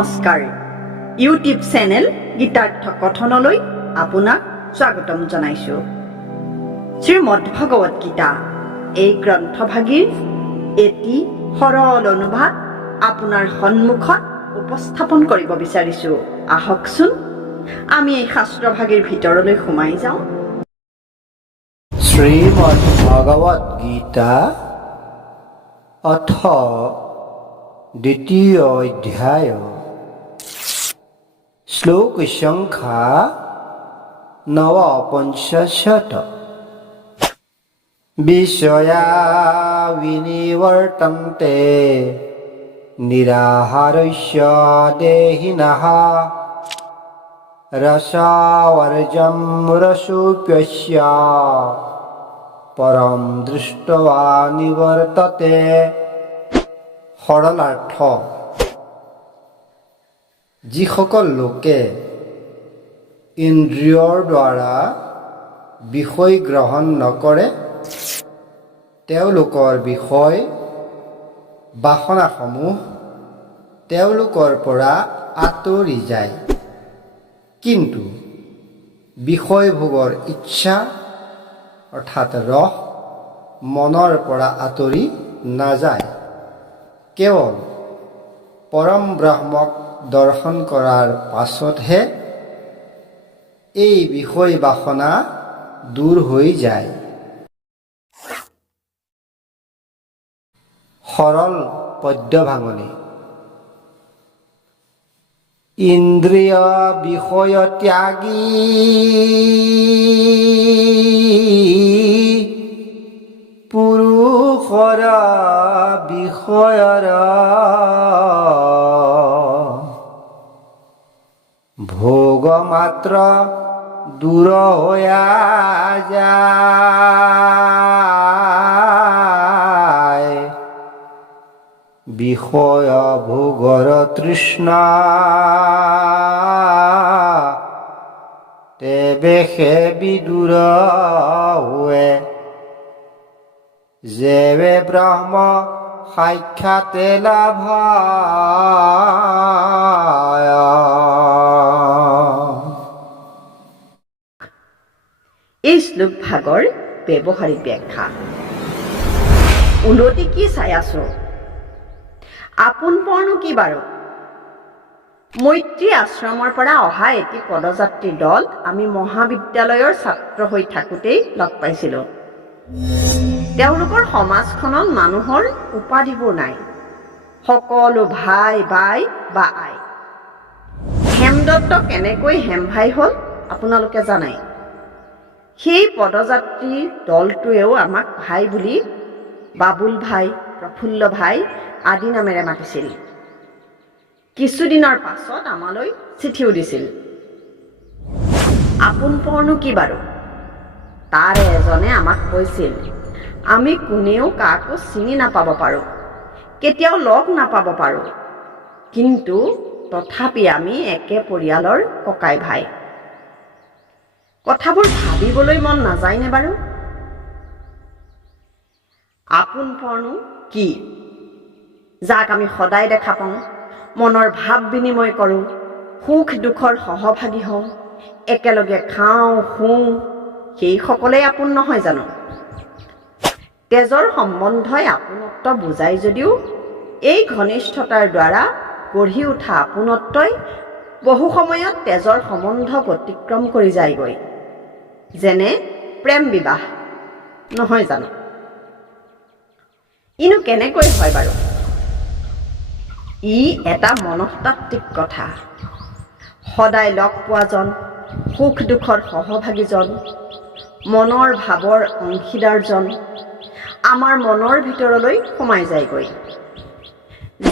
নমস্কাৰ YouTube channel Gitartha কথনলৈ আপোনাক স্বাগতম জনাইছোঁ। শ্ৰীমদ ভগৱত গীতা এই গ্ৰন্থভাগীৰ এটি সৰল অনুবাদ আপোনাৰ সন্মুখত উপস্থাপন কৰিব বিচাৰিছোঁ। আহকচোন আমি এই শাস্ত্ৰভাগীৰ ভিতৰলৈ সোমাই যাওঁ। শ্ৰীমদ ভগৱত গীতা অথ দ্বিতীয় অধ্যায় শ্লোক সংখ্যা ৯৫ বিষয়া বিনিবৰ্তন্তে নিৰাহাৰস্য দেহিনঃ ৰসাৱৰ্জম ৰসোপ্যস্য পৰম দৃষ্ট্বা নিবৰ্ততে। সৰলাৰ্থ: যিসকল লোকে ইন্দ্ৰিয়ৰ দ্বাৰা বিষয় গ্ৰহণ নকৰে তেওঁলোকৰ বিষয় বাসনাসমূহ তেওঁলোকৰ পৰা আঁতৰি যায়, কিন্তু বিষয়ভোগৰ ইচ্ছা অৰ্থাৎ ৰস মনৰ পৰা আঁতৰি নাযায়। কেৱল পৰম ব্ৰহ্মক দৰ্শন কৰাৰ পাছতহে এই বিষয় বাসনা দূৰ হৈ যায়। সৰল পদ্য ভাঙনি: ইন্দ্ৰিয় বিষয় ত্যাগী পুৰুষৰ বিষয়ৰ ভোগ মাত্ৰ দূৰ হৈয়া যায়, বিষয় ভোগৰ তৃষ্ণা তেবে সে বিদূৰ হোৱে, যেবে ব্ৰহ্ম সাক্ষাতে লাভ। এই শ্লোক ভাগৰ ব্যৱহাৰিক ব্যাখ্যা: উলটি কি চাই আছো, আপোন পৰনো কি বাৰু? মৈত্ৰী আশ্ৰমৰ পৰা অহা এটি পদযাত্ৰী দল আমি মহাবিদ্যালয়ৰ ছাত্ৰ হৈ থাকোঁতেই লগ পাইছিলোঁ। তেওঁলোকৰ সমাজখনত মানুহৰ উপাধিবোৰ নাই, সকলো ভাই বাই বা আই। হেমদত্ত কেনেকৈ হেম ভাই হ'ল আপোনালোকে জানাই। সেই পদযাত্ৰী দলটোৱেও আমাক ভাই বুলি বাবুল ভাই, প্ৰফুল্ল ভাই আদি নামেৰে মাতিছিল। কিছুদিনৰ পাছত আমালৈ চিঠিও দিছিল। আপোন পৰনো কি বাৰু? তাৰে এজনে আমাক কৈছিল, আমি কোনেও কাকো চিনি নাপাব পাৰোঁ, কেতিয়াও লগ নাপাব পাৰোঁ, কিন্তু তথাপি আমি একে পৰিয়ালৰ ককাই ভাই। কথাবোৰ ভাবিবলৈ মন নাযায়নে বাৰু? আপোন পৰনো কি? যাক আমি সদায় দেখা পাওঁ, মনৰ ভাৱ বিনিময় কৰোঁ, সুখ দুখৰ সহভাগী হওঁ, একেলগে খাওঁ শুওঁ, সেইসকলেই আপোন নহয় জানো? তেজৰ সম্বন্ধই আপোনত্ব বুজাই যদিও এই ঘনিষ্ঠতাৰ দ্বাৰা গঢ়ি উঠা আপোনত্বই বহু সময়ত তেজৰ সম্বন্ধক অতিক্ৰম কৰি যায়গৈ, যেনে প্ৰেম বিবাহ, নহয় জানো? ইনো কেনেকৈ হয় বাৰু? ই এটা মনস্তাত্ত্বিক কথা। সদায় লগ পোৱাজন, সুখ দুখৰ সহভাগীজন, মনৰ ভাৱৰ অংশীদাৰজন আমাৰ মনৰ ভিতৰলৈ সোমাই যায়গৈ।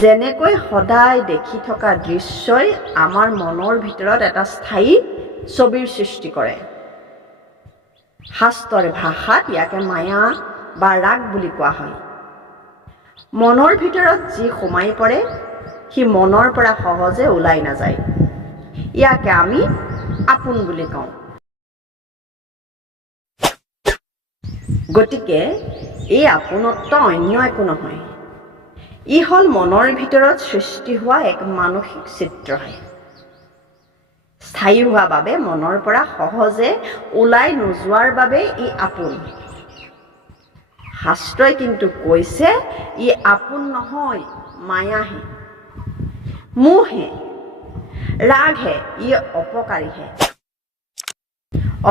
যেনেকৈ সদায় দেখি থকা দৃশ্যই আমাৰ মনৰ ভিতৰত এটা স্থায়ী ছবিৰ সৃষ্টি কৰে। শাস্ত্ৰৰ ভাষাত ইয়াকে মায়া বা ৰাগ বুলি কোৱা হয়। মনৰ ভিতৰত যি সোমাই পৰে সি মনৰ পৰা সহজে ওলাই নাযায়। ইয়াকে আমি আপোন বুলি কওঁ। গতিকে এই আপোনত্ব অন্য একো নহয়, ই হ'ল মনৰ ভিতৰত সৃষ্টি হোৱা এক মানসিক চিত্ৰহে। স্থায়ী হোৱা বাবে মনৰ পৰা সহজে ওলাই নোযোৱাৰ বাবে ই আপোন। শাস্ত্ৰই কিন্তু কৈছে ই আপোন নহয়, মায়াহে, মোহহে, ৰাগহে, ই অপকাৰীহে।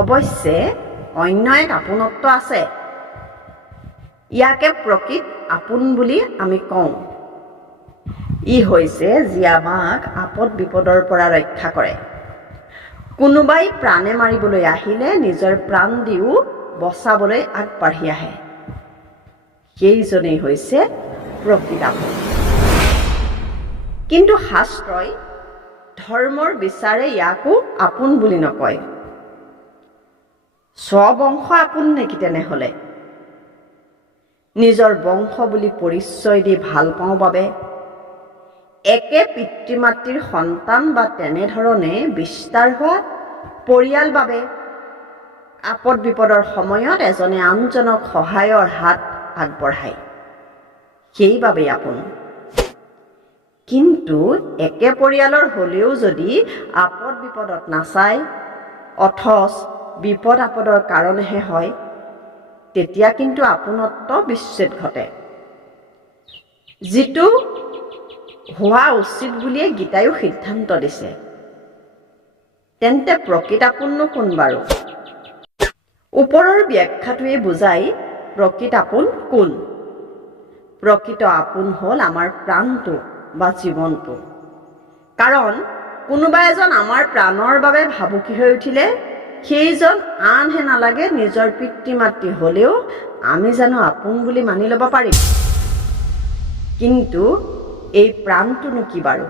অৱশ্যে অন্য এক আপোনত্ব আছে। ইয়াকে প্ৰকৃত আপোন বুলি আমি কওঁ। ই হৈছে যি আমাক আপদ বিপদৰ পৰা ৰক্ষা কৰে। কোনোবাই প্ৰাণে মাৰিবলৈ আহিলে নিজৰ প্ৰাণ দিও বচাবলৈ আগবাঢ়ি আহে। সেইজনেই হৈছে প্ৰকৃত আপোন। কিন্তু শাস্ত্ৰই ধৰ্মৰ বিচাৰে ইয়াকো আপোন বুলি নকয়। স্ববংশ আপোন নেকি তেনেহলে? নিজৰ বংশ বুলি পৰিচয় দি ভাল পাওঁ বাবে, একে পিতৃ মাতৃৰ সন্তান বা তেনেধৰণে বিস্তাৰ হোৱা পৰিয়াল বাবে আপদ বিপদৰ সময়ত এজনে আনজনক সহায়ৰ হাত আগবঢ়ায়, সেইবাবেই আপোন। কিন্তু একে পৰিয়ালৰ হ'লেও যদি আপদ বিপদত নাচায়, অথচ বিপদ আপদৰ কাৰণেহে হয়, তেতিয়া কিন্তু আপোনত্ব বিচ্ছেদ ঘটে। যিটো হোৱা উচিত বুলিয়ে গীতায়ো সিদ্ধান্ত দিছে। তেন্তে প্ৰকৃত আপোননো কোন বাৰু? ওপৰৰ ব্যাখ্যাটোৱে বুজাই প্ৰকৃত আপোন কোন। প্ৰকৃত আপোন হ'ল আমাৰ প্ৰাণটো বা জীৱনটো। কাৰণ কোনোবা এজন আমাৰ প্ৰাণৰ বাবে ভাবুকি হৈ উঠিলে সেইজন আনহে নালাগে নিজৰ পিতৃ মাতৃ হ'লেও আমি জানো আপোন বুলি মানি ল'ব পাৰিম? কিন্তু এই প্ৰাণটোনো কি বাৰু?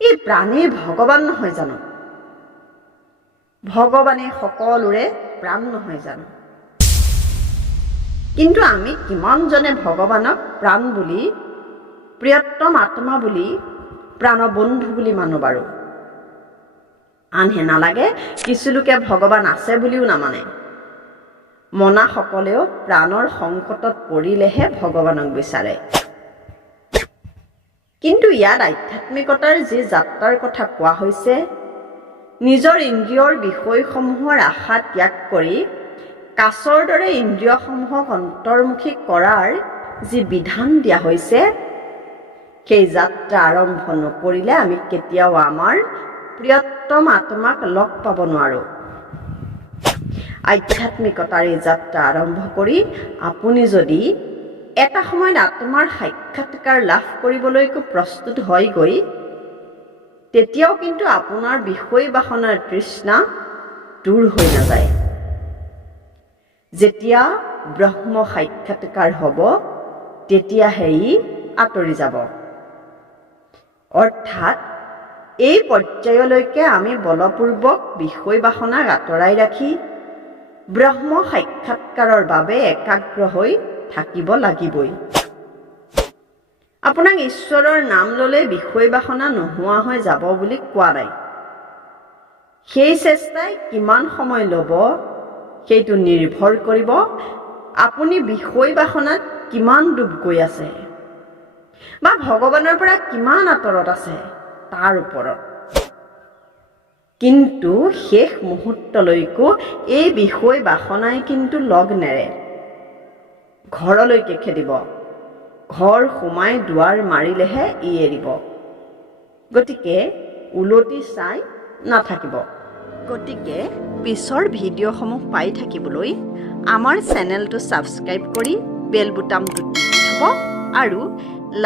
এই প্ৰাণেই ভগৱান নহয় জানো? ভগৱানে সকলোৰে প্ৰাণ নহয় জানো? কিন্তু আমি কিমানজনে ভগৱানক প্ৰাণ বুলি, প্ৰিয়তম আত্মা বুলি, প্ৰাণবন্ধু বুলি মানো বাৰু? আনহে নালাগে কিছু লোকে ভগৱান আছে বুলিও নামানে। মনাসকলেও প্ৰাণৰ সংকটত পৰিলেহে ভগৱানক বিচাৰে। কিন্তু ইয়াত আধ্যাত্মিকতাৰ যি যাত্ৰাৰ কথা কোৱা হৈছে, নিজৰ ইন্দ্ৰিয়ৰ বিষয়সমূহৰ আশা ত্যাগ কৰি কাছৰ দৰে ইন্দ্ৰিয়সমূহক অন্তৰ্মুখী কৰাৰ যি বিধান দিয়া হৈছে, সেই যাত্ৰা আৰম্ভ নকৰিলে আমি কেতিয়াও আমাৰ প্ৰিয়তম আত্মাক লগ পাব নোৱাৰো। আধ্যাত্মিকতাৰ এই যাত্ৰা আৰম্ভ কৰি আপুনি যদি এটা সময়ত আত্মাৰ সাক্ষাৎকাৰ লাভ কৰিবলৈকো প্ৰস্তুত হয়গৈ, তেতিয়াও কিন্তু আপোনাৰ বিষয় বাসনাৰ তৃষ্ণা দূৰ হৈ নাযায়। যেতিয়া ব্ৰহ্ম সাক্ষাৎকাৰ হ'ব, তেতিয়াহে ই আঁতৰি যাব। অৰ্থাৎ এই পৰ্যায়লৈকে আমি বলপূৰ্বক বিষয় বাসনাক আঁতৰাই ৰাখি ব্ৰহ্ম সাক্ষাৎকাৰৰ বাবে একাগ্ৰ হৈ থাকিব লাগিবই। আপোনাক ঈশ্বৰৰ নাম ল'লে বিষয় বাসনা নোহোৱা হৈ যাব বুলি কোৱা নাই। সেই চেষ্টাই কিমান সময় ল'ব সেইটো নিৰ্ভৰ কৰিব আপুনি বিষয় বাসনাত কিমান ডুব গৈ আছে বা ভগৱানৰ পৰা কিমান আঁতৰত আছে তাৰ ওপৰত। কিন্তু শেষ মুহূৰ্তলৈকো এই বিষয় বাসনাই কিন্তু লগ নেৰে, ঘৰলৈকে খেদিব। ঘৰ সোমাই দুৱাৰ মাৰিলেহে ই এৰিব। গতিকে উলটি চাই নাথাকিব। গতিকে পিছৰ ভিডিঅ'সমূহ পাই থাকিবলৈ আমাৰ চেনেলটো ছাবস্ক্ৰাইব কৰি বেল বুটামটো টিপি থ'ব আৰু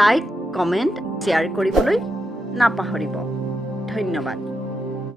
লাইক, কমেণ্ট, শ্বেয়াৰ কৰিবলৈ নাপাহৰিব। ধন্যবাদ।